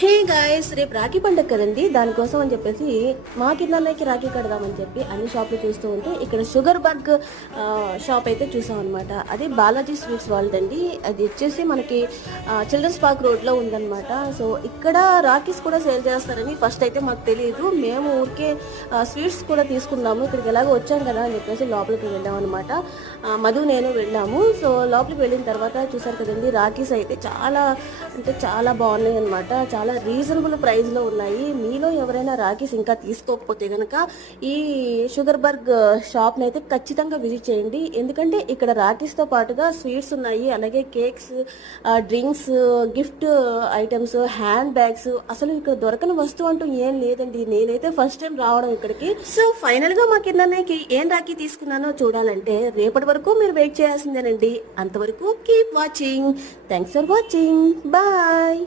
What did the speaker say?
Hey guys, రేపు రాఖీ పండుగ కదండి. దానికోసం అని చెప్పేసి మా కిందన్నయ్యకి రాఖీ కడదామని చెప్పి అన్ని షాపులు చూస్తూ ఉంటే ఇక్కడ షుగర్ బర్గ్ షాప్ అయితే చూసాం అనమాట. అది బాలాజీ స్వీట్స్ వాళ్ళదండి. అది వచ్చేసి మనకి చిల్డ్రన్స్ పార్క్ రోడ్లో ఉందన్నమాట. సో ఇక్కడ రాఖీస్ కూడా సేల్ చేస్తారని ఫస్ట్ అయితే మాకు తెలియదు. మేము ఊరికే స్వీట్స్ కూడా తీసుకున్నాము. ఇక్కడికి ఎలాగో వచ్చాం కదా అని చెప్పేసి లోపలికి వెళ్ళాము అనమాట. మధు నేను వెళ్ళాము. సో లోపలికి వెళ్ళిన తర్వాత చూసారు కదండి, రాఖీస్ అయితే చాలా అంటే చాలా బాగున్నాయి అనమాట. చాలా రీజనబుల్ ప్రైస్లో ఉన్నాయి. మీలో ఎవరైనా రాఖీస్ ఇంకా తీసుకోకపోతే కనుక ఈ షుగర్ బర్గ్ షాప్ని అయితే ఖచ్చితంగా విజిట్ చేయండి. ఎందుకంటే ఇక్కడ రాఖీస్తో పాటుగా స్వీట్స్ ఉన్నాయి, అలాగే cakes, drinks, gift items, hand bags, అసలు ఇక్కడ దొరకని వస్తువు అంటూ ఏం లేదండి. నేనైతే ఫస్ట్ టైం రావడం ఇక్కడికి. సో ఫైనల్గా మా కిందకి ఏం రాఖీ తీసుకున్నానో చూడాలంటే రేపటి వరకు మీరు వెయిట్ చేయాల్సిందేనండి. అంతవరకు keep watching. Thanks for watching. Bye.